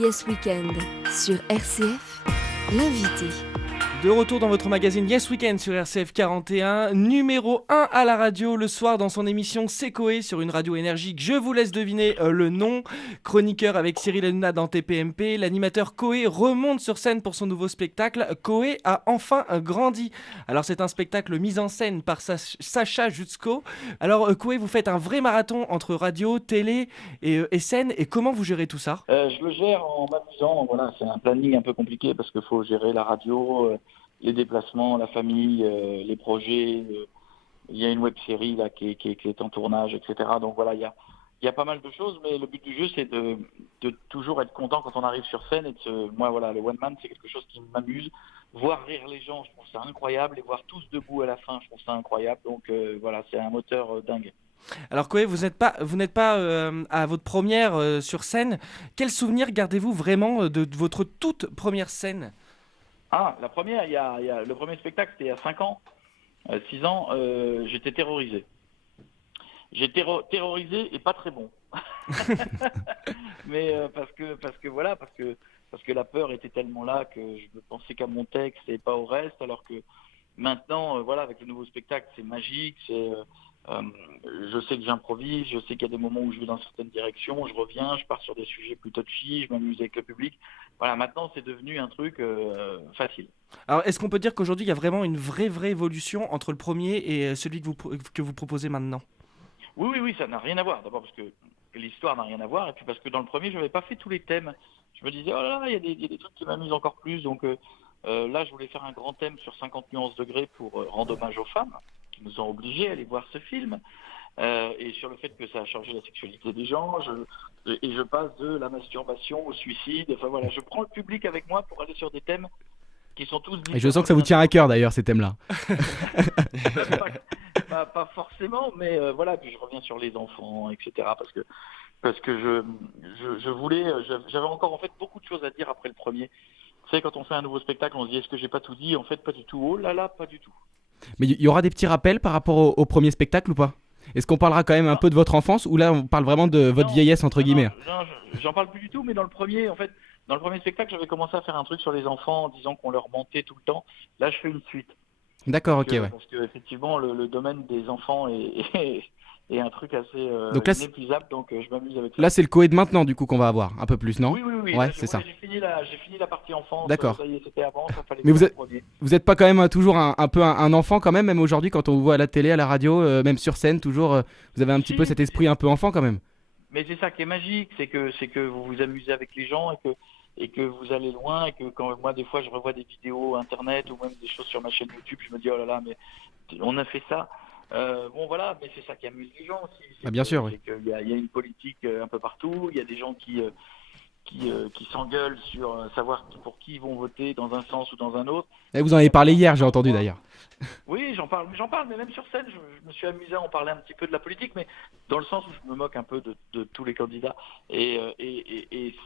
Yes Weekend sur RCF, l'invité. De retour dans votre magazine Yes Weekend sur RCF 41, numéro 1 à la radio le soir dans son émission C'est Coé sur une radio énergique. Je vous laisse deviner le nom. Chroniqueur avec Cyril Hanouna dans TPMP, l'animateur Coé remonte sur scène pour son nouveau spectacle. Coé a enfin grandi. Alors c'est un spectacle mis en scène par Sacha Jutzko. Alors Coé, vous faites un vrai marathon entre radio, télé et scène. Et comment vous gérez tout ça ? Je le gère en m'amusant. Voilà, c'est un planning un peu compliqué parce qu'il faut gérer la radio, les déplacements, la famille, les projets. Il y a une web-série là qui est en tournage, etc. Donc voilà, il y a pas mal de choses, mais le but du jeu, c'est de toujours être content quand on arrive sur scène. Moi, voilà, le one man, c'est quelque chose qui m'amuse. Voir rire les gens, je trouve ça incroyable. Et voir tous debout à la fin, je trouve ça incroyable. Donc voilà, c'est un moteur dingue. Alors Coé, vous n'êtes pas à votre première sur scène. Quel souvenir gardez-vous vraiment de votre toute première scène ? Ah, la première, le premier spectacle, c'était il y a 5 ans, 6 ans, j'étais terrorisé. J'étais terrorisé et pas très bon. Mais parce que la peur était tellement là que je ne pensais qu'à mon texte et pas au reste, alors que maintenant, voilà, avec le nouveau spectacle, c'est magique, je sais que j'improvise, je sais qu'il y a des moments où je vais dans certaines directions, je reviens, je pars sur des sujets plus touchy, je m'amuse avec le public. Voilà, maintenant c'est devenu un truc facile. Alors est-ce qu'on peut dire qu'aujourd'hui il y a vraiment une vraie évolution entre le premier et celui que vous proposez maintenant ? Oui, ça n'a rien à voir. D'abord parce que l'histoire n'a rien à voir, et puis parce que dans le premier, je n'avais pas fait tous les thèmes. Je me disais, oh là là, il y a des trucs qui m'amusent encore plus. Donc là, je voulais faire un grand thème sur 50 nuances degrés pour rendre hommage aux femmes qui nous ont obligés à aller voir ce film. Et sur le fait que ça a changé la sexualité des gens. Je passe de la masturbation au suicide. Enfin voilà, je prends le public avec moi pour aller sur des thèmes qui sont tous différents. Et je sens que ça vous tient à cœur d'ailleurs, ces thèmes-là. Pas forcément, mais voilà, puis je reviens sur les enfants, etc. Parce que je voulais, j'avais encore en fait beaucoup de choses à dire après le premier. Vous savez, quand on fait un nouveau spectacle, on se dit est-ce que j'ai pas tout dit ? En fait, pas du tout. Oh là là, pas du tout. Mais il y aura des petits rappels par rapport au premier spectacle ou pas ? Est-ce qu'on parlera quand même un peu de votre enfance ou là on parle vraiment de votre vieillesse entre guillemets ? Non, j'en parle plus du tout, mais dans le premier spectacle, j'avais commencé à faire un truc sur les enfants en disant qu'on leur mentait tout le temps. Là, je fais une suite. D'accord, ok, ouais. Parce que effectivement, le domaine des enfants est un truc assez Donc là, inépuisable, donc je m'amuse avec ça. Là, c'est le Coé de maintenant du coup qu'on va avoir un peu plus, non ? Oui. Ouais, Là, c'est ça. J'ai fini la partie enfance. D'accord. Ça y est, c'était avant, ça fallait Mais faire le premier. vous êtes pas quand même toujours un peu un enfant quand même aujourd'hui quand on vous voit à la télé, à la radio, même sur scène toujours, vous avez un petit peu cet esprit un peu enfant quand même. Mais c'est ça qui est magique, c'est que vous vous amusez avec les gens et que vous allez loin, et que quand moi des fois je revois des vidéos internet ou même des choses sur ma chaîne YouTube, je me dis oh là là, mais on a fait ça. Bon voilà, mais c'est ça qui amuse les gens aussi. Bien sûr, oui. C'est qu'il y a une politique un peu partout, il y a des gens qui s'engueulent sur savoir pour qui ils vont voter dans un sens ou dans un autre. Et vous en avez parlé hier, j'ai entendu d'ailleurs. Oui, j'en parle, mais même sur scène, je me suis amusé à en parler un petit peu de la politique, mais dans le sens où je me moque un peu de tous les candidats. Et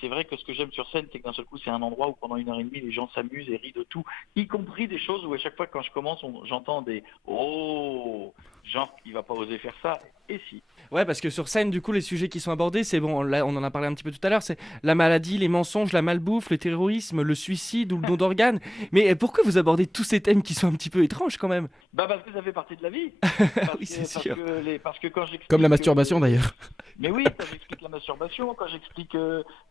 c'est vrai que ce que j'aime sur scène, c'est que d'un seul coup, c'est un endroit où pendant 1h30, les gens s'amusent et rient de tout, y compris des choses où à chaque fois quand je commence, j'entends des « Oh !» genre, il va pas oser faire ça. Et si. Ouais, parce que sur scène, du coup, les sujets qui sont abordés, c'est bon, là, on en a parlé un petit peu tout à l'heure, c'est la maladie, les mensonges, la malbouffe, le terrorisme, le suicide ou le don d'organes. Mais pourquoi vous abordez tous ces thèmes qui sont un petit peu étranges quand même ? Parce que ça fait partie de la vie. Oui, c'est sûr. Parce que quand j'explique Comme la masturbation d'ailleurs. Mais oui, quand j'explique la masturbation, quand j'explique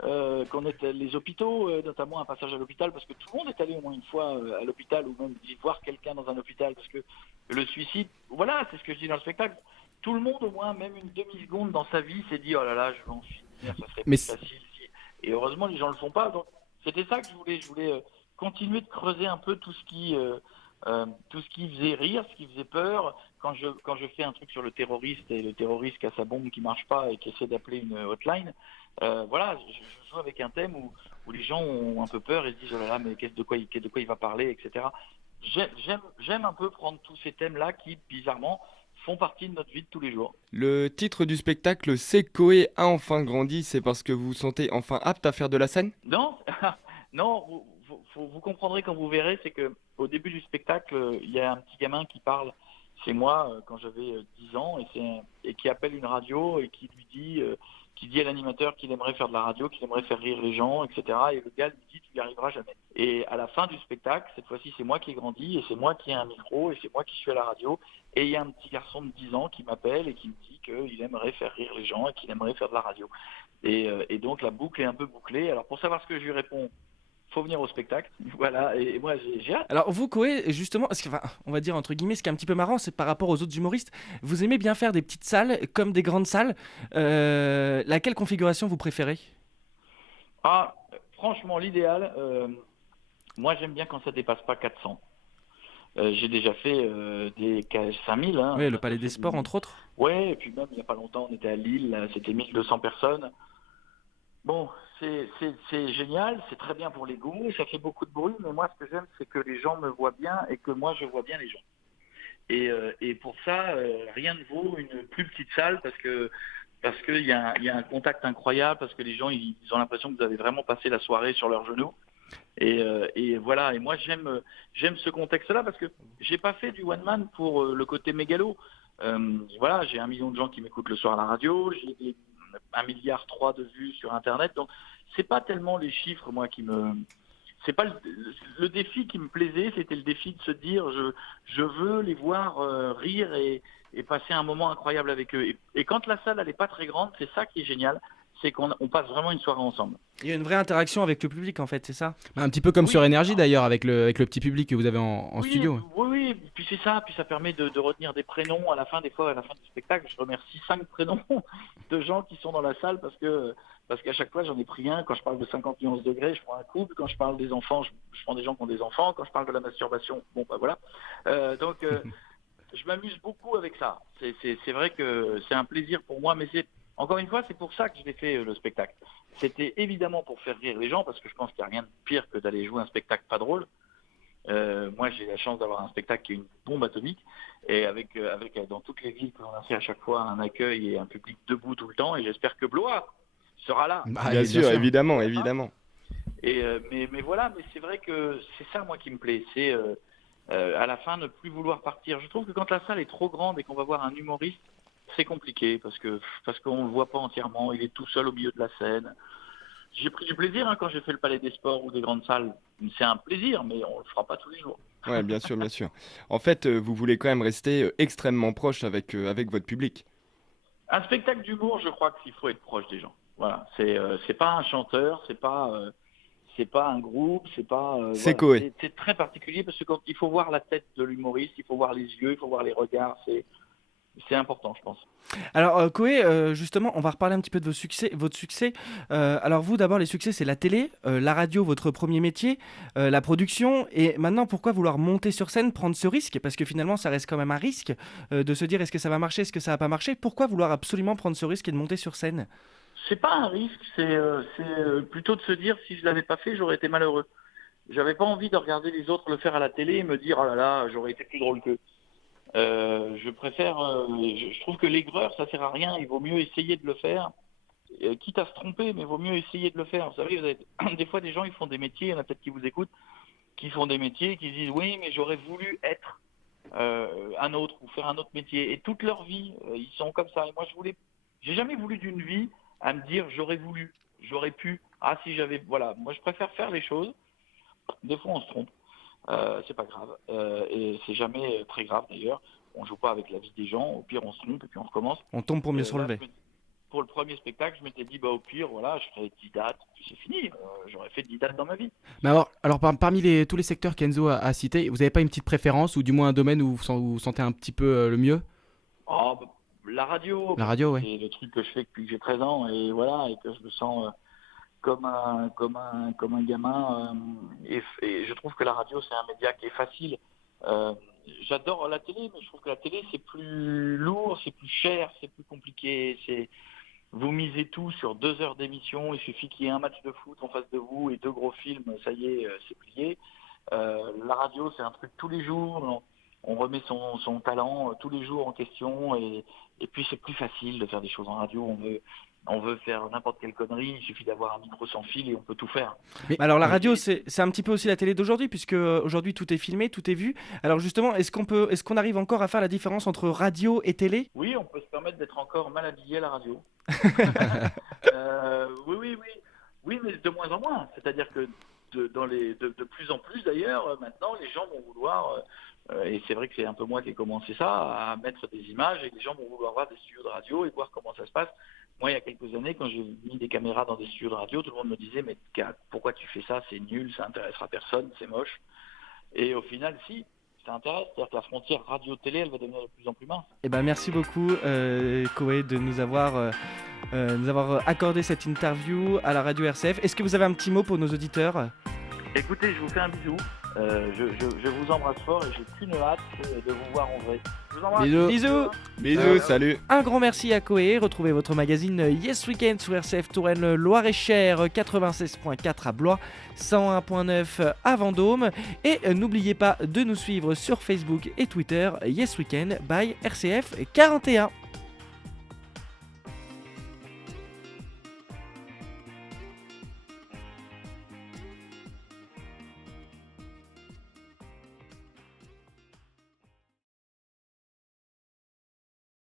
qu'on est les hôpitaux, notamment un passage à l'hôpital, parce que tout le monde est allé au moins une fois à l'hôpital ou même voir quelqu'un dans un hôpital, parce que le suicide, voilà, c'est ce que je dis dans le spectacle. Tout le monde, au moins, même une demi-seconde dans sa vie, s'est dit oh là là, je vais en finir, ça serait plus facile si. Et heureusement, les gens le font pas. Donc, c'était ça que je voulais. Je voulais continuer de creuser un peu tout ce qui faisait rire, ce qui faisait peur. Quand je fais un truc sur le terroriste et le terroriste qui a sa bombe qui marche pas et qui essaie d'appeler une hotline, voilà, je joue avec un thème où les gens ont un peu peur et se disent oh là là, mais de quoi il va parler, etc. J'aime un peu prendre tous ces thèmes-là qui, bizarrement, font partie de notre vie de tous les jours. Le titre du spectacle, c'est Coé a enfin grandi, c'est parce que vous vous sentez enfin apte à faire de la scène ? Non, non, vous comprendrez quand vous verrez, c'est que au début du spectacle, il y a un petit gamin qui parle, c'est moi quand j'avais 10 ans, et qui appelle une radio et qui lui dit qui dit à l'animateur qu'il aimerait faire de la radio, qu'il aimerait faire rire les gens, etc. Et le gars lui dit tu n'y arriveras jamais. Et à la fin du spectacle, cette fois-ci c'est moi qui ai grandi et c'est moi qui ai un micro et c'est moi qui suis à la radio. Et il y a un petit garçon de 10 ans qui m'appelle et qui me dit qu'il aimerait faire rire les gens et qu'il aimerait faire de la radio. Et donc la boucle est un peu bouclée. Alors pour savoir ce que je lui réponds, faut venir au spectacle. Voilà, et moi j'ai hâte. Alors vous, Koé, justement, on va dire entre guillemets, ce qui est un petit peu marrant, c'est par rapport aux autres humoristes, vous aimez bien faire des petites salles comme des grandes salles. Laquelle configuration vous préférez ? Ah, franchement, l'idéal, moi j'aime bien quand ça dépasse pas 400. J'ai déjà fait des 5000. Hein, Oui, le Palais des Sports, entre autres. Ouais, et puis même il n'y a pas longtemps, on était à Lille, là, c'était 1200 personnes. Bon, c'est génial, c'est très bien pour l'ego, ça fait beaucoup de bruit, mais moi ce que j'aime, c'est que les gens me voient bien et que moi je vois bien les gens. Et pour ça, rien ne vaut une plus petite salle parce qu'il y a un contact incroyable, parce que les gens ils ont l'impression que vous avez vraiment passé la soirée sur leurs genoux. Et voilà, et moi j'aime ce contexte-là parce que j'ai pas fait du one man pour le côté mégalo. Voilà, j'ai 1 million de gens qui m'écoutent le soir à la radio, j'ai 1,3 milliard de vues sur Internet, donc c'est pas tellement les chiffres moi c'est pas le défi qui me plaisait, c'était le défi de se dire je veux les voir rire et passer un moment incroyable avec eux. Et quand la salle elle est pas très grande, c'est ça qui est génial, c'est qu'on passe vraiment une soirée ensemble. Il y a une vraie interaction avec le public en fait, c'est ça ? Un petit peu comme Oui. sur Énergie d'ailleurs, avec le petit public que vous avez en Oui, studio. Oui, puis c'est ça, puis ça permet de retenir des prénoms à la fin, des fois à la fin du spectacle, je remercie 5 prénoms de gens qui sont dans la salle parce qu'à chaque fois j'en ai pris un. Quand je parle de 50 nuances degrés, je prends un couple. Quand je parle des enfants, je prends des gens qui ont des enfants. Quand je parle de la masturbation, bon bah voilà. Donc je m'amuse beaucoup avec ça. C'est vrai que c'est un plaisir pour moi, mais encore une fois, c'est pour ça que je l'ai fait le spectacle. C'était évidemment pour faire rire les gens, parce que je pense qu'il n'y a rien de pire que d'aller jouer un spectacle pas drôle. Moi, j'ai la chance d'avoir un spectacle qui est une bombe atomique, et avec dans toutes les villes que l'on a fait à chaque fois un accueil et un public debout tout le temps, et j'espère que Blois sera là. Bah, Bien sûr, évidemment, évidemment. Mais voilà, mais c'est vrai que c'est ça moi qui me plaît, c'est à la fin ne plus vouloir partir. Je trouve que quand la salle est trop grande et qu'on va voir un humoriste, c'est compliqué parce qu'on le voit pas entièrement, il est tout seul au milieu de la scène. J'ai pris du plaisir quand j'ai fait le Palais des Sports ou des grandes salles. C'est un plaisir, mais on le fera pas tous les jours. Ouais, bien sûr, bien sûr. En fait, vous voulez quand même rester extrêmement proche avec votre public. Un spectacle d'humour, je crois qu'il faut être proche des gens. Voilà, c'est pas un chanteur, c'est pas un groupe, c'est pas. C'est voilà. Koé. C'est très particulier parce que quand il faut voir la tête de l'humoriste, il faut voir les yeux, il faut voir les regards. C'est important, je pense. Alors Koé, justement, on va reparler un petit peu de votre succès. Alors vous, d'abord, les succès, c'est la télé, la radio, votre premier métier, la production. Et maintenant, pourquoi vouloir monter sur scène, prendre ce risque ? Parce que finalement, ça reste quand même un risque de se dire est-ce que ça va marcher, est-ce que ça va pas marcher ? Pourquoi vouloir absolument prendre ce risque et de monter sur scène ? C'est pas un risque, c'est plutôt de se dire si je l'avais pas fait, j'aurais été malheureux. J'avais pas envie de regarder les autres le faire à la télé et me dire oh là là, j'aurais été plus drôle qu'eux. Je préfère, je trouve que l'aigreur ça sert à rien, il vaut mieux essayer de le faire, quitte à se tromper, mais il vaut mieux essayer de le faire. Vous savez, des fois des gens ils font des métiers, il y en a peut-être qui vous écoutent, qui font des métiers, qui se disent oui mais j'aurais voulu être un autre ou faire un autre métier, et toute leur vie ils sont comme ça. Et moi j'ai jamais voulu d'une vie à me dire j'aurais voulu, j'aurais pu, ah si j'avais, voilà, moi je préfère faire les choses. Des fois on se trompe. C'est pas grave, et c'est jamais très grave d'ailleurs. On joue pas avec la vie des gens, au pire on se trompe et puis on recommence. On tombe pour mieux se relever. Pour le premier spectacle, je m'étais dit au pire, voilà, je ferai 10 dates, puis c'est fini. J'aurais fait 10 dates dans ma vie. Mais alors parmi tous les secteurs qu'Enzo a cités, vous n'avez pas une petite préférence ou du moins un domaine où vous sentez un petit peu le mieux ? La radio. La radio, oui. C'est le truc que je fais depuis que j'ai 13 ans, et voilà, et que je me sens comme un gamin, et je trouve que la radio c'est un média qui est facile. J'adore la télé, mais je trouve que la télé c'est plus lourd, c'est plus cher, c'est plus compliqué. Vous misez tout sur 2 heures d'émission, il suffit qu'il y ait un match de foot en face de vous et 2 gros films, ça y est, c'est plié. La radio c'est un truc tous les jours, on remet son talent tous les jours en question, et puis c'est plus facile de faire des choses en radio. on veut faire n'importe quelle connerie, il suffit d'avoir un micro sans fil et on peut tout faire. Alors la radio, c'est un petit peu aussi la télé d'aujourd'hui, puisque aujourd'hui tout est filmé, tout est vu. Alors justement, est-ce qu'on arrive encore à faire la différence entre radio et télé? Oui, on peut se permettre d'être encore mal habillé à la radio. Oui, mais de moins en moins. C'est-à-dire que de plus en plus d'ailleurs, maintenant les gens vont vouloir, et c'est vrai que c'est un peu moi qui ai commencé ça, à mettre des images et les gens vont vouloir voir des studios de radio et voir comment ça se passe. Moi, il y a quelques années, quand j'ai mis des caméras dans des studios de radio, tout le monde me disait « Mais pourquoi tu fais ça? C'est nul, ça intéressera personne, c'est moche. » Et au final, si, ça intéresse. C'est-à-dire que la frontière radio-télé, elle va devenir de plus en plus mince. Eh ben, merci beaucoup, Koé, de nous avoir accordé cette interview à la radio RCF. Est-ce que vous avez un petit mot pour nos auditeurs? Écoutez, je vous fais un bisou. Je vous embrasse fort et j'ai qu'une hâte de vous voir en vrai. Je vous embrasse. Bisous. Bisous, salut. Un grand merci à Koé. Retrouvez votre magazine Yes Weekend sur RCF Touraine Loire-et-Cher, 96.4 à Blois, 101.9 à Vendôme. Et n'oubliez pas de nous suivre sur Facebook et Twitter, Yes Weekend by RCF 41.